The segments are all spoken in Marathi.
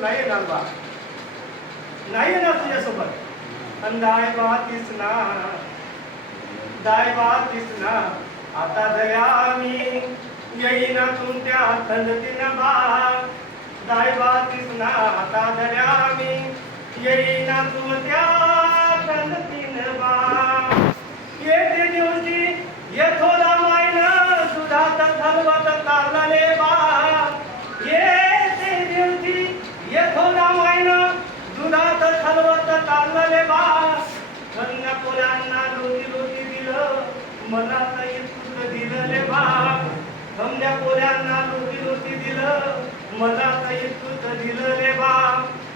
नाही येणार बा, नाही येणार तुझ्यासोबत. आणि दाय बा तिसना, दाय बा तिसना, आता दया मी येईना तुमच्या थंडतीन बा. दाय बा तिसना, आता दया मी येईना तुमच्या थंडतीन बा. येते दिवशी येथोला मायन दुधात हलवत तारले बा. येते दिवशी येथोला मायन दुधात हलवत तारले बा. कन्या पोरांना लोटी लोटी दिलं, मला तर इतकं दिलं ले बा. कन्या पोरांना लोटी लोटी दिलं, मला तर इतकं दिलं ले बा.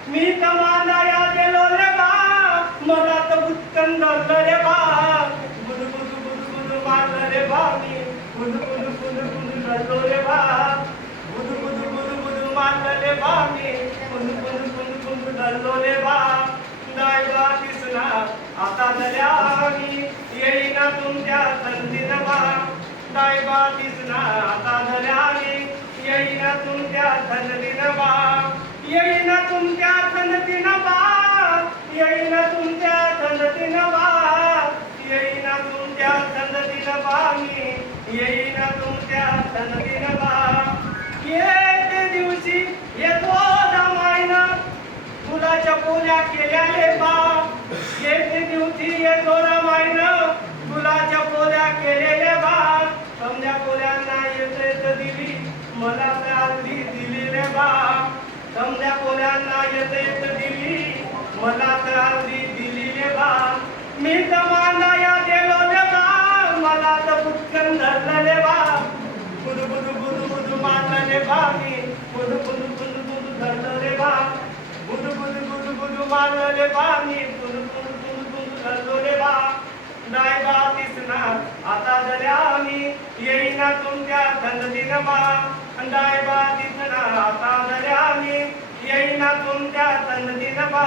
मी कमांडाया गेलो रे बा, मला तर बुटकन धरलं रे बा. बुदू बुदू बुदू बुदू मारलं रे बा मी, बुदू बुदू बुदू बुदू धरलो रे बा. बुदू बुदू बुदू बुदू मारलं रे बा मी, बुदू बुदू बुदू बुदू धरलो रे बा. दाय बा तिसना, आता दया मी येईना तुमच्या थंडीन बा. दाय बा तिसना, आता दया मी येईना तुमच्या थंडीन बा. येईना तुमच्या थंडतीन बा, येईना तुमच्या थंडतीन बा. येईना तुमच्या थंडतीन बा मी, येईना तुमच्या थंडतीन बा. येते दिवशी येतो दमाईना फुलाच्या पोल्या केल्याले बा. येते दिवशी येतो दमाईना फुलाच्या पोल्या केलेल्या बा. समजा पोल्यांना येते दिली, मला तर अर्धी दिली रे बा. समजा पोल्यांना येते दिली, मला तर अर्धी दिली रे बा. मी जमानाया गेलो रे बा, मला तर बुटकन धरलं रे बा. बुदू बुदू बुदू बुदू मारलं रे बा मी, बुदू बुदू बुदू बुदू धरलं रे बा. बुदू बुदू बुदू बुदू मारलं रे बा मी, बुदू बुदू बुदू बुदू धरलो रे बा. दाय बा तिसना, आता दया मी येईना तुमच्या थंडतीन बा. दाय बा तिसना, आता दया मी येईना तुमच्या थंडतीन बा.